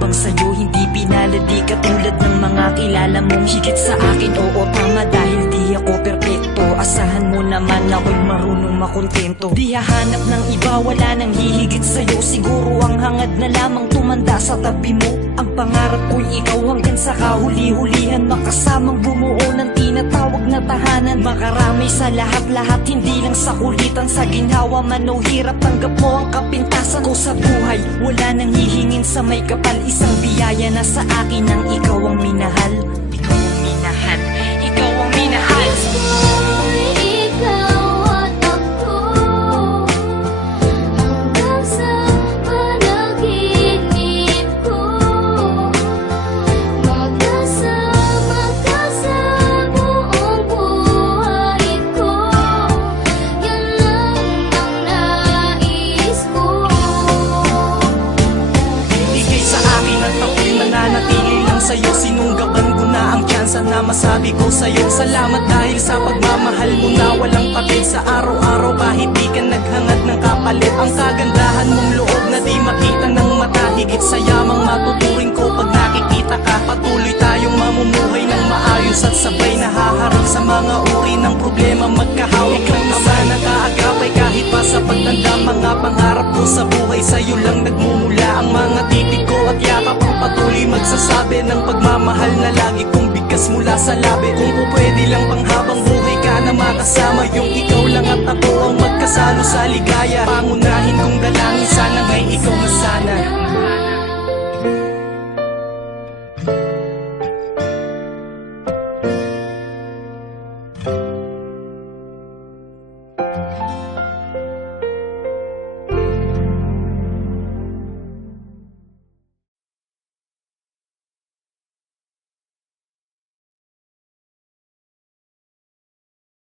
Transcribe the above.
bang sa'yo hindi pinalad? Di katulad ng mga kilala mong higit sa akin. Oo tama, dahil di ako perpekto. Asahan mo naman ako'y marunong makontento. Di hahanap ng iba, wala nang hihigit sa'yo. Siguro ang hangad na lamang tumanda sa tabi mo. Ang pangarap ko'y ikaw hanggang sa kahuli-hulihan, makasamang bumuo ng tinatawag na tahanan. Makarami sa lahat-lahat, hindi lang sa kulitan. Sa ginhawa man o hirap, tanggap mo ang kapintasan ko sa buhay. Wala nang hihingin sa may kapal, isang biyaya na sa akin ang ikaw ang minahal. Ikaw ang minahal, ikaw ang minahal. Sa'yo, sinunggaban ko na ang tsansa na masabi ko sa'yo salamat dahil sa pagmamahal mo na walang patid sa araw-araw. Kahit di ka naghangad ng kapalit, ang kagandahan mong loob na di makita ng mata. Higit sa yamang matuturing ko pag nakikita ka. Patuloy tayong mamumuhay ng maayos at sabay nahaharap sa mga uri ng problema. Magkahawak ng ama na kaagapay kahit pa sa pagtanda. Mga pangarap ko sa buhay sa'yo lang nagmumula. Ang mga titig ko at yakap ang patuloy magsasabi ng pagmamahal na lagi kong bigkas mula sa labi. Kung pwede lang pang habang buhay ka na makasama, yung ikaw lang at ako ang magkasalo sa ligaya. Pangunahin